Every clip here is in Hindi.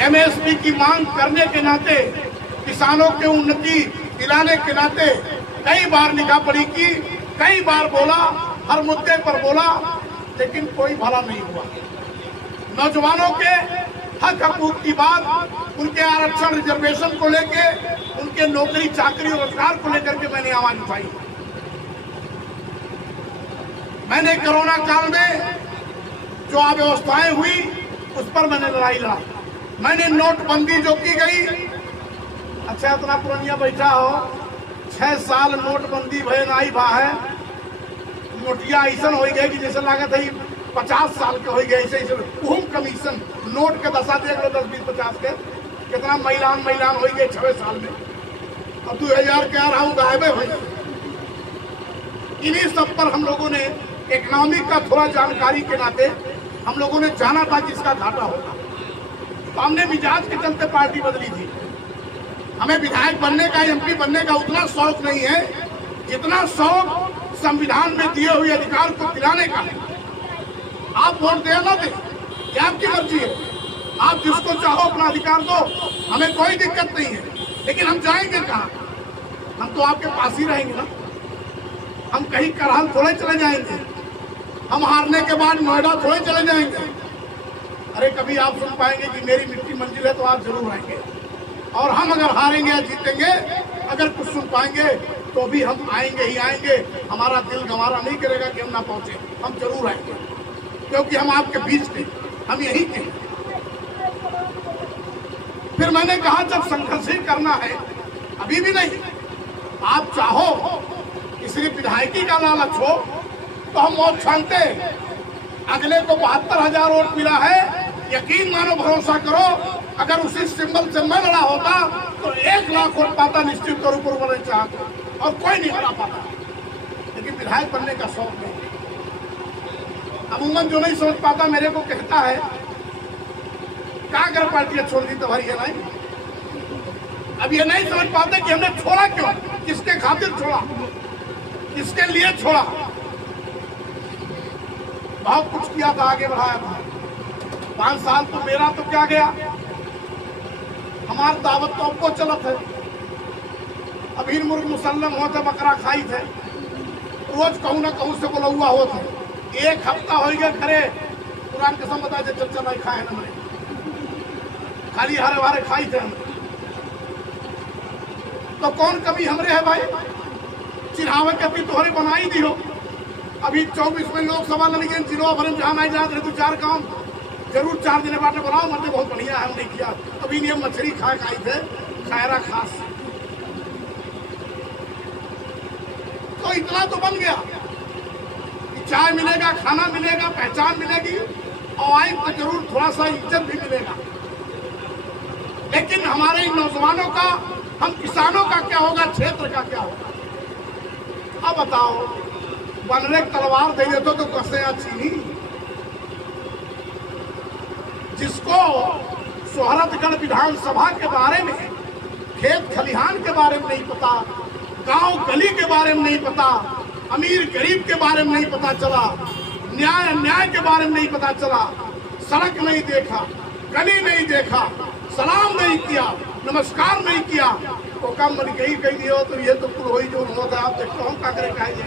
एमएसपी की मांग करने के नाते, किसानों के उन्नति दिलाने के नाते कई बार लिखा पढ़ी की, कई बार बोला, हर मुद्दे पर बोला, लेकिन कोई भला नहीं हुआ। नौजवानों के हक हकूक की बात, उनके आरक्षण रिजर्वेशन को लेके, उनके नौकरी चाकरी और रोजगार को लेकर के मैंने आवाज उठाई। मैंने कोरोना काल में जो अव्यवस्थाएं हुई उस पर मैंने लड़ाई लड़ा। मैंने नोटबंदी जो की गई, अच्छा इतना पुरानिया बैठा हो, 6 साल नोटबंदी भय नाई भा है, नोटिया ऐसा हो गए कि जैसे लागत है 50 साल के हो गए। ऐसे कमीशन नोट के दशा देख लो, 10, 20, 50 के कितना महिलान हो गए 6 साल में। अब 2000 के आ रहा हूँ गायबे भाई। इन्हीं सब पर हम लोगों ने इकोनॉमिक का थोड़ा जानकारी के नाते हम लोगों ने जाना था कि इसका घाटा होगा, तो हमने मिजाज के चलते पार्टी बदली थी। हमें विधायक बनने का, एमपी बनने का उतना शौक नहीं है जितना शौक संविधान में दिए हुए अधिकार को दिलाने का। आप वोट दे ना दे, ये आपकी मर्जी है, आप जिसको चाहो अपना अधिकार दो, हमें कोई दिक्कत नहीं है। लेकिन हम जाएंगे कहाँ? हम तो आपके पास ही रहेंगे ना, हम कहीं करहल थोड़े चले जाएंगे, हम हारने के बाद नोएडा थोड़े चले जाएंगे। अरे कभी आप सुन पाएंगे कि मेरी मिट्टी मंजिल है, तो आप जरूर आएंगे। और हम अगर हारेंगे या जीतेंगे, अगर कुछ सुन पाएंगे तो भी हम आएंगे ही आएंगे। हमारा दिल गंवारा नहीं करेगा कि हम ना पहुंचे, हम जरूर आएंगे, क्योंकि हम आपके बीच थे, हम यही थे। फिर मैंने कहा जब संघर्ष ही करना है, अभी भी नहीं, आप चाहो कि सिर्फ विधायकी का लालच हो तो हम वोट छानते। अगले को 72,000 वोट मिला है, यकीन मानो, भरोसा करो, अगर उसी सिंबल से मैं लड़ा होता तो 1 लाख वोट पाता निश्चित तौर पर बनना चाहता, और कोई नहीं हरा पाता। लेकिन विधायक बनने का शौक नहीं। अमूमन जो नहीं सोच पाता मेरे को कहता है क्या अगर पार्टियां छोड़ दी तो भाई है नहीं। अब ये नहीं समझ पाते कि हमने छोड़ा क्यों, किसके खातिर छोड़ा, किसके लिए छोड़ा। बहुत कुछ किया था, आगे बढ़ाया था। 5 साल तो मेरा तो क्या गया, हमारी दावत तो आपको चलत है। अभी मुर्ग मुसल्लम होते, बकरा खाई थे, रोज कहूँ ना कहूँ से बोला हुआ होते। 1 हफ्ता हो गया खरे, कुरान कसम बता दे चल नहीं खाए हमने, खाली हरे भरे खाई थे हम। तो कौन कभी हमरे है भाई, चिन्हावे कभी तोहरे बनाई दी हो। अभी 24 में लोकसभा लड़ी, जिलों भर में जहाँ नहीं जाते रहे, 2-4 काम जरूर 4 दिन बाटे बनाओ, मतलब बहुत बढ़िया है, हम नहीं किया। अभी ये मछली खाए खाई थे, खैरा खास, तो इतना तो बन गया कि चाय मिलेगा, खाना मिलेगा, पहचान मिलेगी, और आई तो जरूर थोड़ा सा इज्जत भी मिलेगा। लेकिन हमारे इन नौजवानों का, हम किसानों का क्या होगा, क्षेत्र का क्या होगा? अब बताओ, बनने तलवार दे देते तो कसे चीनी। जिसको सोहरतगढ़ विधानसभा के बारे में, खेत खलिहान के बारे में नहीं पता, गांव गली के बारे में नहीं पता, अमीर गरीब के बारे में नहीं पता चला, न्याय अन्याय के बारे में नहीं पता चला, सड़क नहीं देखा, गली नहीं देखा, सलाम नहीं किया, नमस्कार नहीं किया, तो कम मन कही दियो तो ये तो कुल हो ही जो होता है। आप देखो हम क्या करें, कहेंगे।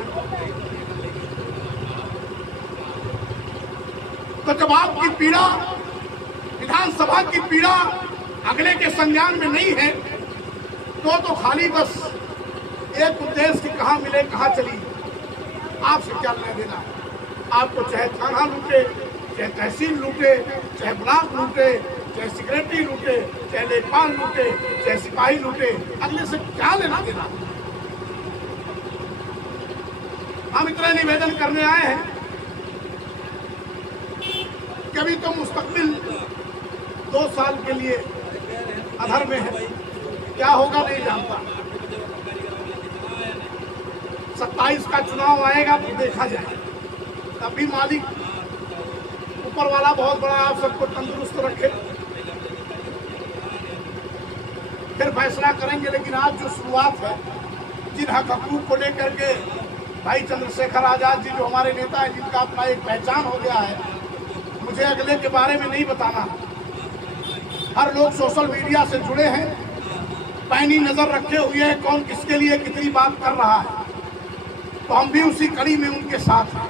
तो जब आपकी पीड़ा, विधानसभा की पीड़ा अगले के संज्ञान में नहीं है, तो खाली बस एक उद्देश्य की कहाँ मिले कहाँ चली, आपसे क्या लेना देना है। आपको चाहे थाना लूटे, चाहे तहसील लूटे, चाहे ब्लॉक लूटे, चाहे सेक्रेटरी लूटे, चाहे लेखपाल लूटे, चाहे सिपाही लूटे, अगले से क्या लेना देना। हम इतना निवेदन करने आए हैं, कभी तो मुस्तकबिल 2 साल के लिए अधर में है, क्या होगा नहीं जानता। 27 का चुनाव आएगा तो देखा जाए, तभी मालिक ऊपर वाला बहुत बड़ा आप सबको तंदुरुस्त रखे, फिर फैसला करेंगे। लेकिन आज जो शुरुआत है, जिन हक हकूक को लेकर के भाई चंद्रशेखर आजाद जी जो हमारे नेता हैं, जिनका अपना एक पहचान हो गया है, मुझे अगले के बारे में नहीं बताना, हर लोग सोशल मीडिया से जुड़े हैं, पैनी नजर रखे हुए हैं कौन किसके लिए कितनी बात कर रहा है। तो हम भी उसी कड़ी में उनके साथ हैं,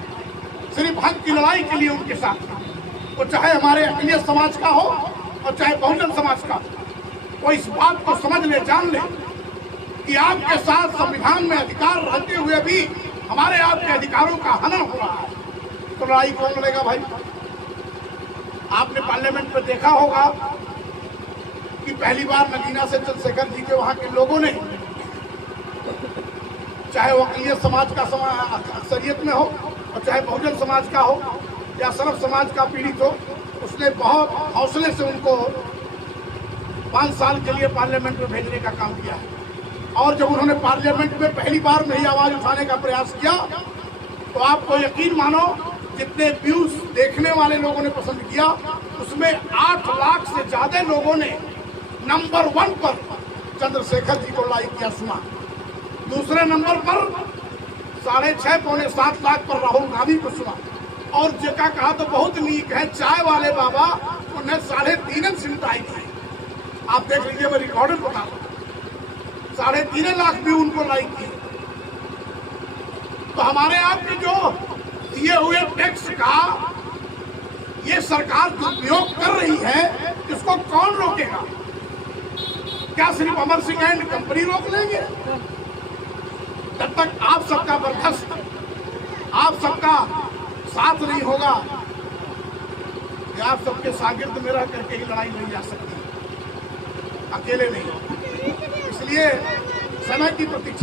सिर्फ हक की लड़ाई के लिए उनके साथ हैं। वो चाहे हमारे अकलियत समाज का हो और चाहे बहुजन समाज का, वो इस बात को समझ ले, जान ले कि आपके साथ संविधान में अधिकार रहते हुए भी हमारे आपके अधिकारों का हनन हो रहा है। तो लड़ाई कौन लड़ेगा भाई? आपने पार्लियामेंट में देखा होगा कि पहली बार नगीना से चंद्रशेखर जी के वहां के लोगों ने, चाहे वो अकलियत समाज का अक्सरियत में हो और चाहे बहुजन समाज का हो या सर्व समाज का पीड़ित हो, उसने बहुत हौसले से उनको 5 साल के लिए पार्लियामेंट में भेजने का काम किया है। और जब उन्होंने पार्लियामेंट में पहली बार में ही आवाज उठाने का प्रयास किया तो आपको यकीन मानो जितने व्यूज देखने वाले लोगों ने पसंद किया, उसमें 8 लाख से ज्यादा लोगों ने नंबर 1 पर चंद्रशेखर जी को लाइक किया, सुना। दूसरे नंबर पर 6.5 पौने 7 लाख पर राहुल गांधी को सुना। और जगह कहा तो बहुत नीक है, चाय वाले बाबा उन्हें 3.5 सिमटाई थी। आप देख लीजिए, मैं रिकॉर्डेड बता रहा हूं, 3.5 लाख भी उनको लाइक किए। तो हमारे आपके जो दिए हुए टैक्स का ये सरकार दुरुपयोग कर रही है, इसको कौन रोकेगा? क्या सिर्फ अमर सिंह एंड कंपनी रोक लेंगे? जब तक आप सबका बर्दाश्त, आप सबका साथ नहीं होगा, कि आप सबके शागिर्द में रह करके ही लड़ाई नहीं जा सकती, अकेले नहीं। इसलिए समय की प्रतीक्षा